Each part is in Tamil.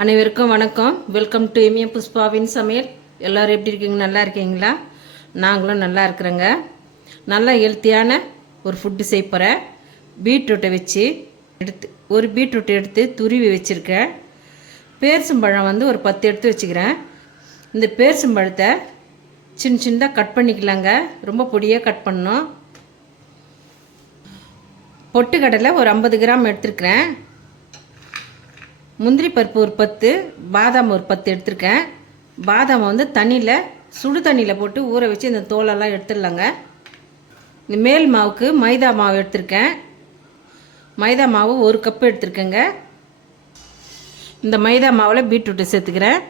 அனைவருக்கும் வணக்கம். வெல்கம் டு எம்ஏ புஷ்பாவின் சமையல். எல்லோரும் எப்படி இருக்கீங்க? நல்லா இருக்கீங்களா? நாங்களும் நல்லா இருக்கிறோங்க. நல்லா ஹெல்த்தியான ஒரு ஃபுட்டு செய்ய போகிறேன். பீட்ரூட்டை வச்சு ஒரு பீட்ரூட்டை எடுத்து துருவி வச்சுருக்கேன். பேரிச்சம்பழம் ஒரு 10 எடுத்து வச்சுக்கிறேன். இந்த பேரிச்சம்பழத்தை சின்ன சின்னதாக கட் பண்ணிக்கலாங்க. ரொம்ப பொடியாக கட் பண்ணணும். பொட்டுக்கடலை ஒரு 50 கிராம் எடுத்துருக்கிறேன். முந்திரி பருப்பு ஒரு 10, பாதாம் ஒரு 10 எடுத்துருக்கேன். பாதாம் தண்ணியில் சுடு தண்ணியில் போட்டு ஊற வச்சு இந்த தோலெல்லாம் எடுத்துடலாங்க. இந்த மேல் மாவுக்கு மைதா மாவு எடுத்துருக்கேன். மைதா மாவு 1 கப்பு எடுத்துருக்கேங்க. இந்த மைதா மாவில் பீட்ரூட்டை சேர்த்துக்கிறேன்.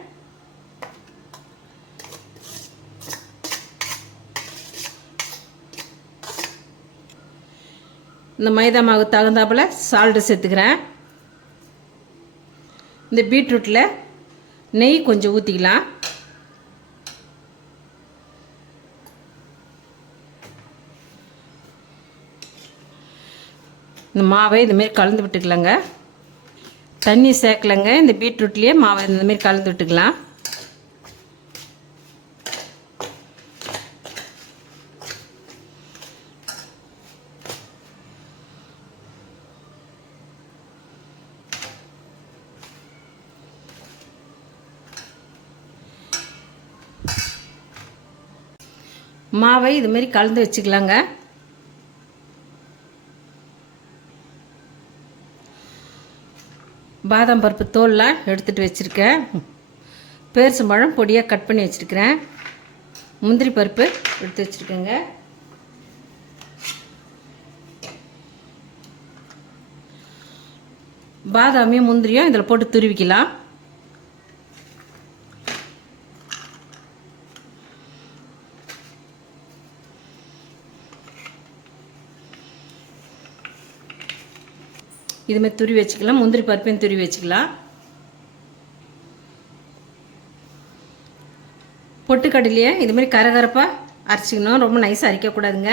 இந்த மைதா மாவு தகுந்தாப்பில் சால்ட்டு சேர்த்துக்கிறேன். இந்த பீட்ரூட்டில் நெய் கொஞ்சம் ஊற்றிக்கலாம். இந்த மாவை இதுமாரி கலந்து விட்டுக்கலாங்க. தண்ணி சேர்க்கலைங்க. இந்த பீட்ரூட்லேயே மாவை இந்தமாரி கலந்து விட்டுக்கலாம். மாவை இதுமாரி கலந்து வச்சுக்கலாங்க. பாதாம் பருப்பு தோல்லாம் எடுத்துகிட்டு வச்சுருக்கேன். பேரிச்சம்பழம் பொடியாக கட் பண்ணி வச்சுருக்கிறேன். முந்திரி பருப்பு எடுத்து வச்சுருக்கேங்க. பாதாமியும் முந்திரியும் இதில் போட்டு துருவிக்கலாம். இதுமாதிரி துருவி வச்சுக்கலாம். முந்திரி பருப்பையும் துருவி வச்சுக்கலாம். பொட்டுக்கடலையே இதுமாரி கரகரப்பாக அரைச்சிக்கணும். ரொம்ப நைஸாக அரைக்கக்கூடாதுங்க.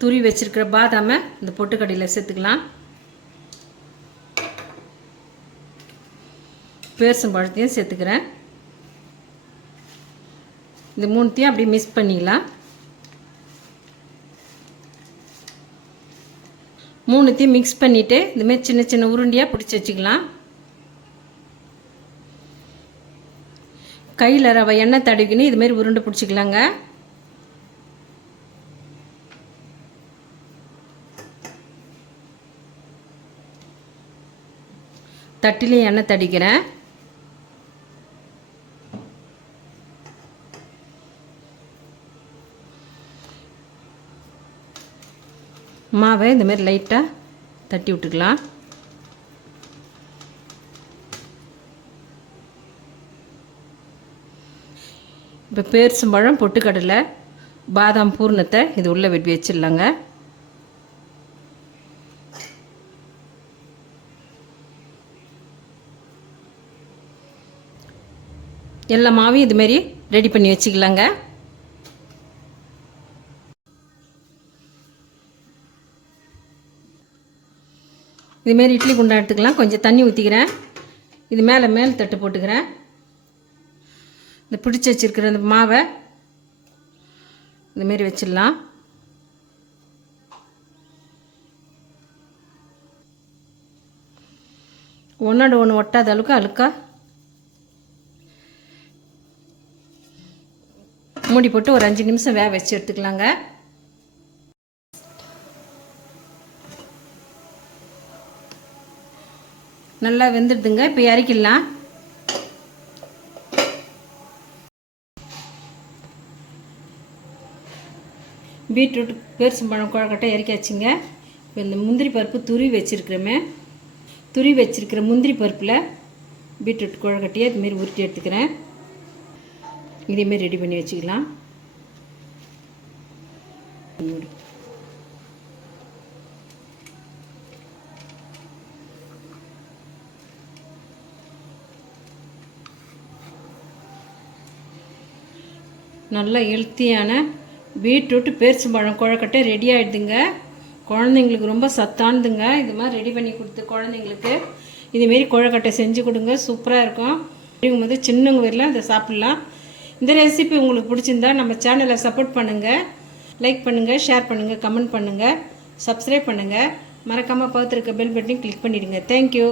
துருவி வச்சுருக்கிற பாதாமை இந்த பொட்டுக்கடலையில் சேர்த்துக்கலாம். பேரிச்சம்பழத்தையும் சேர்த்துக்கிறேன். இந்த மூணுத்தையும் அப்படியே மிக்ஸ் பண்ணிக்கலாம். மூணுத்தையும் மிக்ஸ் பண்ணிவிட்டு இதுமாரி சின்ன சின்ன உருண்டியாக பிடிச்சி வச்சுக்கலாம். கையில் ரவை எண்ணெய் தடவிக்கின்னு இதுமாரி உருண்டை பிடிச்சிக்கலாங்க. தட்டிலையும் எண்ணெய் தடிக்கிறேன். மாவை இந்தமாரி லைட்டாக தட்டி விட்டுக்கலாம். இப்போ பேரிச்சம்பழம் பொட்டுக்கடலை பாதாம் பூர்ணத்தை இது உள்ளே வெட்டி வச்சிடலாங்க. எல்லா மாவையும் இதுமாரி ரெடி பண்ணி வச்சுக்கலாங்க. இதுமாரி இட்லி குண்டா எடுத்துக்கலாம். கொஞ்சம் தண்ணி ஊற்றிக்கிறேன். இது மேல் தட்டு போட்டுக்கிறேன். இந்த பிடிச்சி வச்சுருக்கிற அந்த மாவை இதுமாரி வச்சிடலாம். ஒன்றோட ஒன்று ஒட்டாத அளவுக்கு அழுக்கா மூடி போட்டு ஒரு 5 நிமிஷம் வேக வச்சு எடுத்துக்கலாங்க. நல்லா வெந்துடுதுங்க. இப்போ இறக்கிடலாம். பீட்ரூட் பேரிச்சம்பழம் குழக்கட்டை இறக்கியாச்சுங்க. இப்போ இந்த முந்திரி பருப்பு துருவி வச்சுருக்கிற முந்திரி பருப்பில் பீட்ரூட் குழக்கட்டையை இதுமாரி உருட்டி எடுத்துக்கிறேன். இதேமாரி ரெடி பண்ணி வச்சுக்கலாம். நல்ல ஹெல்த்தியான பீட்ரூட் பேரிச்சம்பழம் குழக்கட்டை ரெடி ஆகிடுதுங்க. குழந்தைங்களுக்கு ரொம்ப சத்தானதுங்க. இது மாதிரி ரெடி பண்ணி கொடுத்து குழந்தைங்களுக்கு இதுமாரி கொழுக்கட்டை செஞ்சு கொடுங்க, சூப்பராக இருக்கும். அப்படிங்கும்போது சின்னவங்க வரலாம் இதை சாப்பிட்லாம். இந்த ரெசிபி உங்களுக்கு பிடிச்சிருந்தா நம்ம சேனலை சப்போர்ட் பண்ணுங்கள், லைக் பண்ணுங்கள், ஷேர் பண்ணுங்கள், கமெண்ட் பண்ணுங்கள், சப்ஸ்கிரைப் பண்ணுங்கள். மறக்காமல் பக்கத்தில் இருக்க பெல் பட்டனையும் கிளிக் பண்ணிவிடுங்க. தேங்க்யூ.